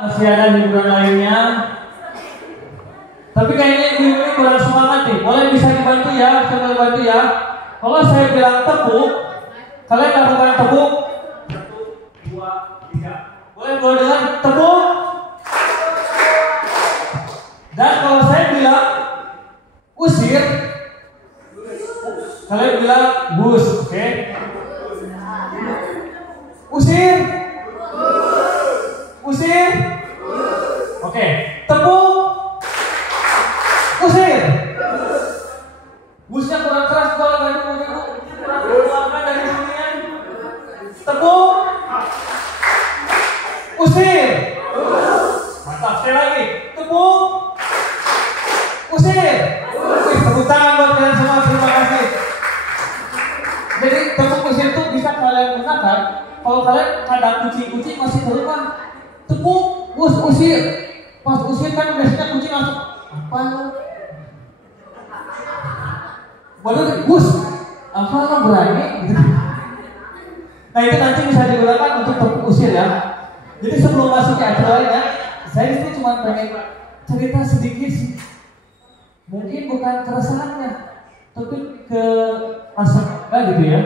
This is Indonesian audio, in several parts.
Masih ada hiburan lainnya. Tapi kayaknya ibu-ibu ini kurang semangat nih. Boleh bisa dibantu ya, saya boleh bantu ya. Kalau saya bilang tepuk, kalian lakukan tepuk. 1, 2, 3. Boleh dengan tepuk. Dan kalau saya bilang usir, kalian bilang bus, oke? Usir. Usir. Oke, tepuk. Usir. Busnya kurang keras kalau nggak dikeluarkan dari sini ya. Tepuk. Usir. Mantap, sekali lagi. Tepuk. Usir. Tepuk tangan buat kalian semua, terima kasih. Jadi tepuk usir itu bisa kalian gunakan kalau kalian kadang kucing-kucing masih di rumah. Tepuk, usir. Pas usir kan biasanya kucing langsung apa lo? Waduh, bus, apa lo berani? Gitu. Nah itu nanti bisa digunakan untuk tepuk usir ya. Jadi sebelum masuk ke acara lainnya, saya itu cuma pengen cerita sedikit sih. Mungkin bukan keresahannya, tapi ke rasa gitu ya.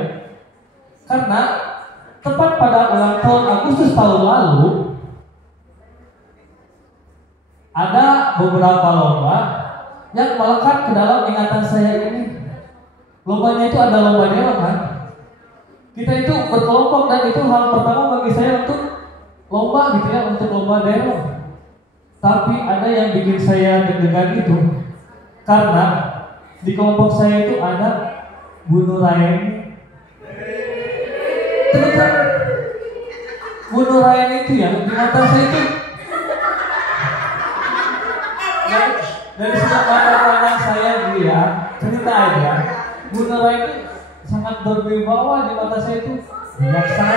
Karena tepat pada ulang tahun Agustus tahun lalu, ada beberapa lomba yang melekat ke dalam ingatan saya ini. Lombanya itu ada lomba dewa kan. Kita itu berkelompok dan itu hal pertama bagi saya untuk lomba gitu ya, untuk lomba dewa. Tapi ada yang bikin saya deg-degan itu karena di kelompok saya itu ada Bu Nuraini. Terus Bu Nuraini itu ya di mata saya itu dari sudut pandang saya dia cerita aja, Bu Nuraini sangat berwibawa di mata saya itu bijaksana.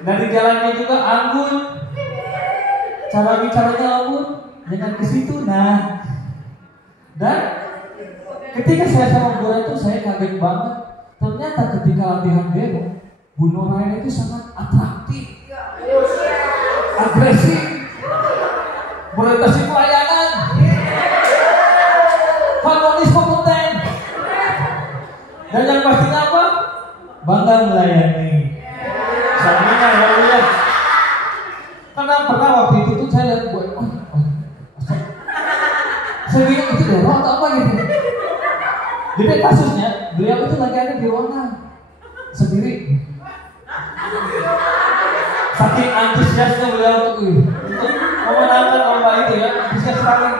Dari jalannya juga anggun, cara bicaranya anggun, jangan ke situ. Nah, dan ketika saya sama Bu Nuraini itu saya kaget banget. Ternyata ketika latihan demo, Bu Nuraini itu sangat atraktif, agresif, berorientasi pelayanan, harmonis, kompeten, dan yang pastinya apa? Bangga melayani. Soalnya ya, karena pernah waktu itu tuh saya lihat buat, saya bilang itu dewa atau apa gitu. Jadi kasusnya beliau itu lagi ada di ruangan sendiri. Saking antusiasnya beliau untuk memenangkan lomba itu ya, bisa sekali.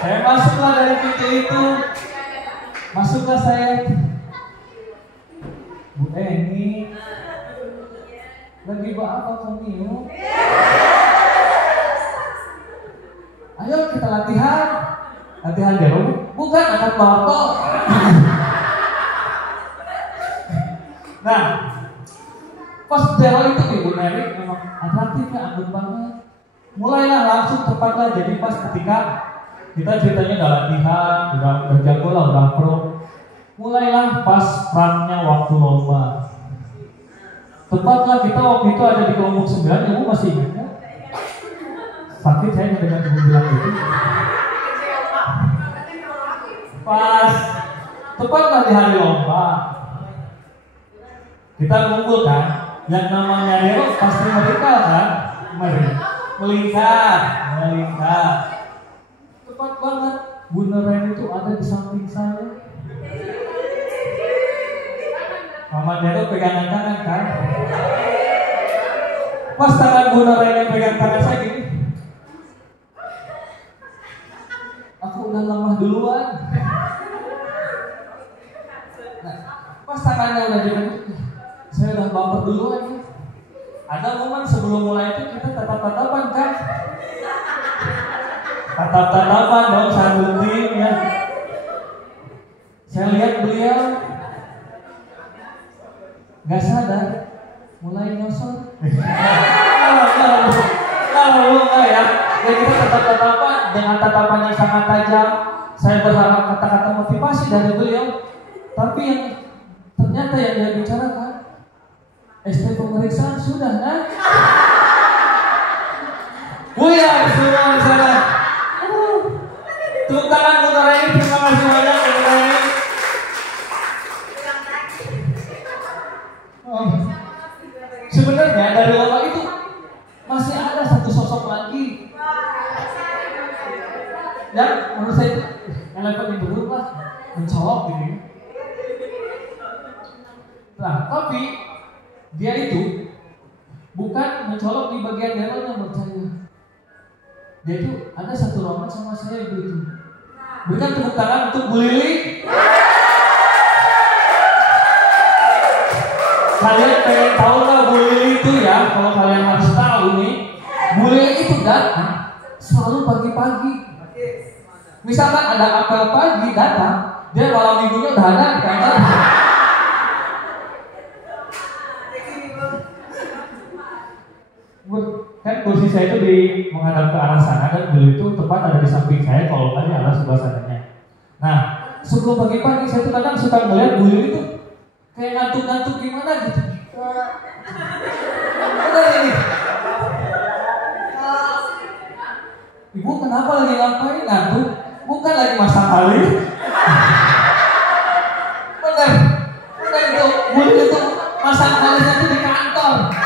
Saya masuklah dari pintu itu, masuklah saya. Bu Eni, lagi bawa apa kamu? Ayo kita latihan demo. Bukan anak bapak. Nah, pas demo itu Ibu Neri memang atraktifnya anggun banget. Mulailah langsung tepatlah jadi pas ketika kita ceritanya udah latihan, udah berjago lah, udah pro. Mulailah pas perangnya waktu lomba. Tepatlah kita waktu itu ada di kelompok 9, Ibu masih ingat ya? Sakit saya mendengar Ibu bilang itu. Pas tepatlah di hari lomba, kita ngumpul kan, yang namanya hero pasti mereka kan, melingkar. Tepat banget, Bu Nuraini itu ada di samping saya. Mama Dero pegangan tangan kan, pas tangan Bu Nuraini pegang tangan saya gini, aku udah lemah duluan. Nah, pas tangannya udah dipegang, saya udah bumper duluan ya. Ada momen sebelum mulai itu kita tatap-tatapan kan, tatap-tatapan dong satu tim ya. Saya lihat beliau nggak sadar mulai nyosor. Kalau ya, kita tatap-tatapan dengan tatapan yang sangat tajam. Saya berharap kata-kata motivasi dari beliau, tapi yang ternyata yang dia bicarakan, ST pemeriksaan sudah kan? Buyar semua di sana. Tepuk tangan untuk ini, terima kasih banyak untuk ini. Sebenarnya dari lomba itu masih ada satu sosok lagi. Dan menurut saya itu yang paling buruk lah, mencolok gitu. Nah, tapi dia itu bukan mencolok di bagian dalamnya menurut saya. Dia itu ada satu ruangan sama saya begitu. Berikan tepuk tangan untuk Bu Lili. Kalian pengen tahu nggak Bu Lili itu ya? Kalau kalian harus tahu nih, Bu Lili itu datang selalu pagi-pagi. Misalkan ada apel pagi datang, dia malam minggunya udah ada di kantor. Kan kursi saya itu menghadap ke arah sana dan beliau itu tepat ada di samping saya, kalau tadi arah sebelah sananya. Nah, sebelum pagi-pagi saya tuh kadang suka melihat beliau itu kayak ngantuk-ngantuk gimana gitu. Benar ini. Ibu kenapa lagi ngapain ngantuk? Bukan lagi masak kali. Benar itu. Beliau itu masak kalinya itu di kantor.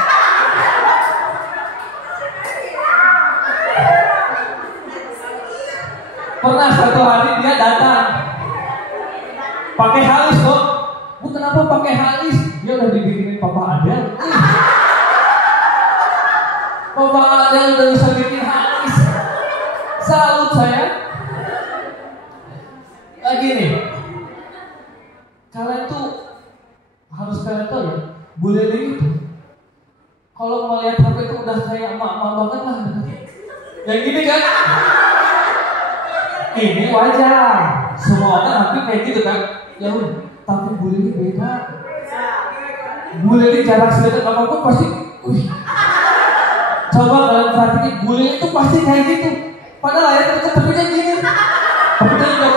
Pernah satu hari dia datang pakai halis kok. Bu kenapa pakai halis? Dia udah dibikinin Papa Adel. Papa Adel udah bisa bikin halis. Salut saya. Lagi nih, kalian tuh harus kalian tahu ya, Bu Lili itu kalau melihat HP itu udah kayak emak-emak banget lah. Yang gini kan? Ini wajar, semua orang hampir kayak gitu kan. Ya udah, tapi Bu Lili beda. Bu Lili jarak sedekat apapun pasti, coba kalian perhatiin, Bu Lili itu pasti kayak gitu. Padahal layar dekat tapi dia gini. Tapi dia enggak.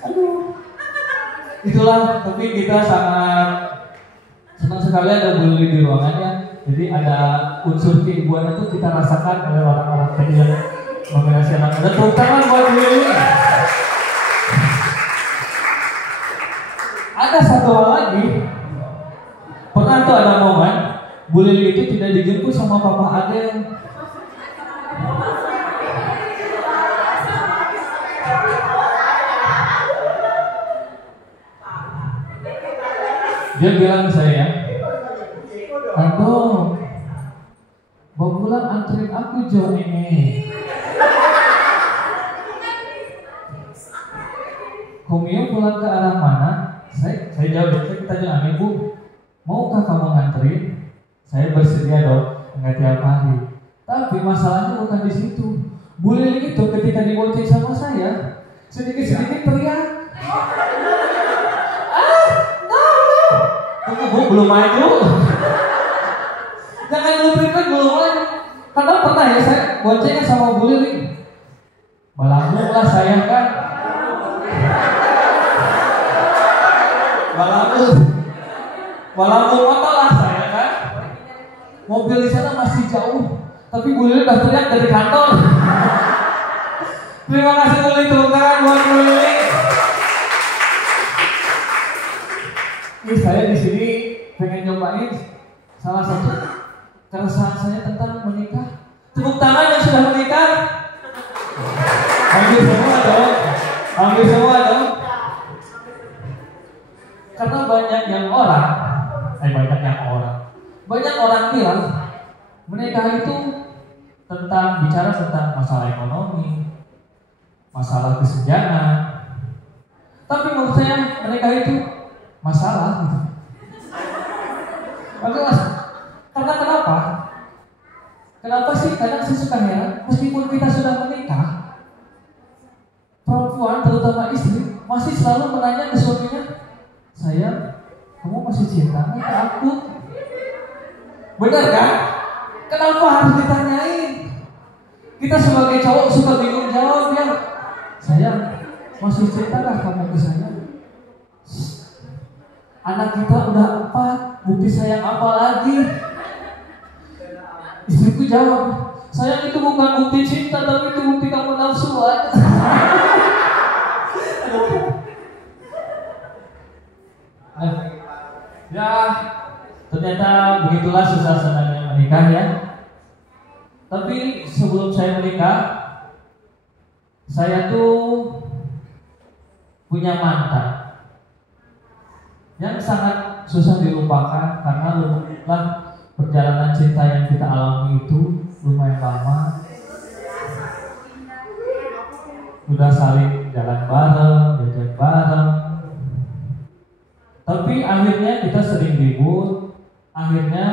Aduh. Itulah, tapi kita sangat senang sekali ada Bu Lili di ruangannya. Jadi ada unsur keibuan itu kita rasakan oleh orang-orang tadi yang mengenasi anak. Ada tepuk tangan buat Bu Lili. Ada satu hal lagi. Pernah tuh ada momen Bu Lili itu tidak dijemput sama Papa Adel. Dia bilang ke saya, "Ando, bawa pulang anterin aku Jo ini." Komio pulang ke arah mana? Saya jawab, saya tanya Ibu, maukah kamu nganterin? Saya bersedia dong, nggak tiap hari. Tapi masalahnya bukan di situ. Bu Lili itu ketika dibonceng sama saya, sedikit-sedikit teriak. Bu belum maju. Jangan lupakan belum maju. Karena pernah ya saya boncengnya sama Bu Lili. Melambung lah saya kan. Melambung motor lah saya kan. Mobil di sana masih jauh, tapi Bu Lili udah teriak dari kantor. Terima kasih Bu Lili, tepuk tangan buat Bu Lili. Ini saya di sini pengen nyobain salah satu keresahan saya tentang menikah. Tepuk tangan yang sudah menikah. Ambil semua dong. Ambil semua dong. Karena banyak orang bilang menikah itu bicara tentang masalah ekonomi, masalah kesenjangan. Tapi menurut saya menikah itu masalah gitu. Karena kenapa? Kenapa sih kadang saya suka heran, meskipun kita sudah menikah, perempuan terutama istri masih selalu menanya ke suaminya, "Sayang, kamu masih cinta ke aku?" Benar kan? Kenapa harus ditanyain? Kita sebagai cowok suka bingung jawab ya. "Sayang, masih cinta kamu ke saya?" Anak kita udah 4, bukti sayang apa lagi? Istriku jawab, sayang itu bukan bukti cinta, tapi itu bukti kamu nafsuan. Ya, ternyata begitulah susah-susahnya menikah ya. Tapi sebelum saya menikah, saya tuh punya mantan yang sangat susah dilupakan karena perjalanan cinta yang kita alami itu lumayan lama. Udah saling jalan bareng, jajan bareng. Tapi akhirnya kita sering ribut. Akhirnya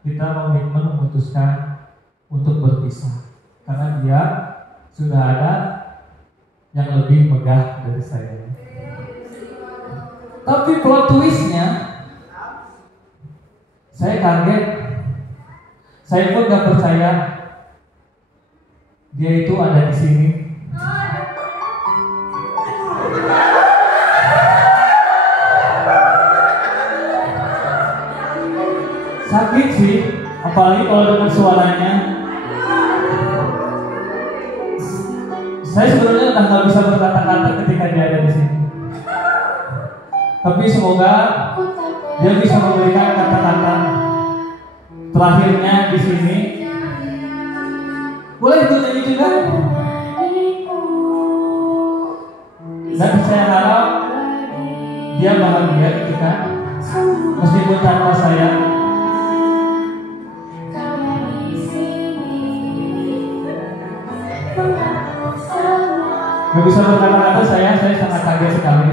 kita memutuskan untuk berpisah karena dia sudah ada yang lebih megah dari saya. Tapi plot twistnya, saya kaget. Saya pun gak percaya dia itu ada di sini. Sakit sih, apalagi kalau dengar suaranya. Saya sebenarnya udah gak bisa berkata-kata ketika dia ada di sini. Tapi semoga dia bisa memberikan kata-kata terakhirnya di sini. Boleh ikut nyanyi juga. Dan saya harap dia bahagia ketika meskipun tanpa saya. Gak bisa berkata-kata, saya sangat kaget sekali.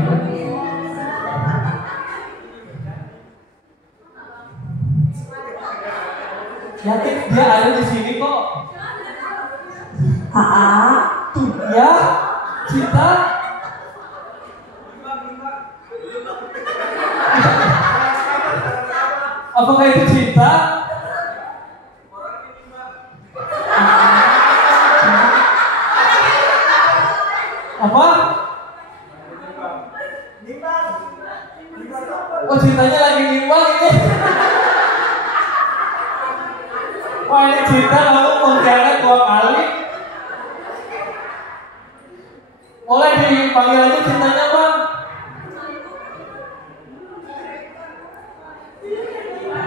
Yakin dia ada di sini kok. Tuh ya, cinta. Apakah itu cinta? Apa? Oh, cintanya lagi nimbang ini. Wah, ini cinta lalu mengkhianat 2 kali. Boleh dipanggil aja cintanya, Bang.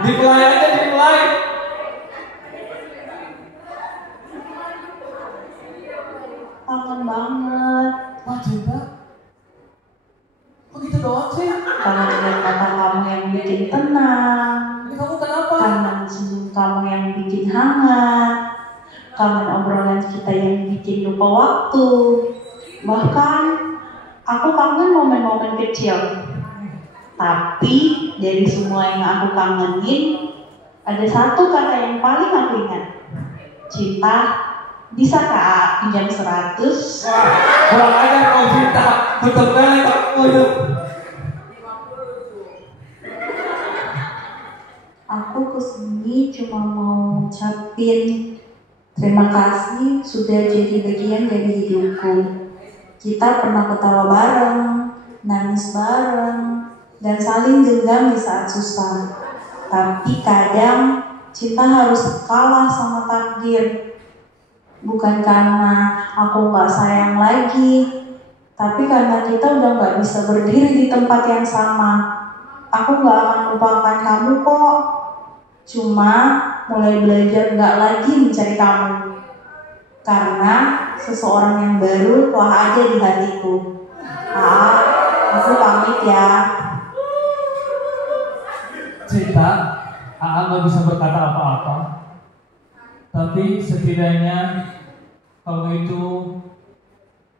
Dimulai aja, dimulai. Kangen banget. Wah, cinta? Kok gitu doang sih? Kangen lihat mata kamu yang bikin tenang. Ini kamu kenapa? Kangen senyum kamu yang bikin hangat. Kangen obrolan kita yang bikin lupa waktu. Bahkan aku kangen momen-momen kecil. Tapi dari semua yang aku kangenin, ada satu kata yang paling aku ingat. Cinta. Bisa Kak pinjam 100? Wah, kurang ajar kau cinta. Tutup kali kamu itu. Aku kesini cuma mau ucapin terima kasih sudah jadi bagian dari hidupku. Kita pernah ketawa bareng, nangis bareng, dan saling genggam di saat susah. Tapi kadang cinta harus kalah sama takdir. Bukan karena aku gak sayang lagi, tapi karena kita udah gak bisa berdiri di tempat yang sama. Aku gak akan lupakan kamu kok. Cuma mulai belajar gak lagi mencari kamu. Karena seseorang yang baru telah ada di hatiku. Aku pamit ya. Cinta, Aa gak bisa berkata apa-apa. Tapi setidaknya kamu itu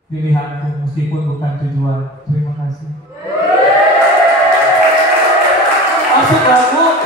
pilihanku meskipun bukan tujuan. Terima kasih. Masuk kamu.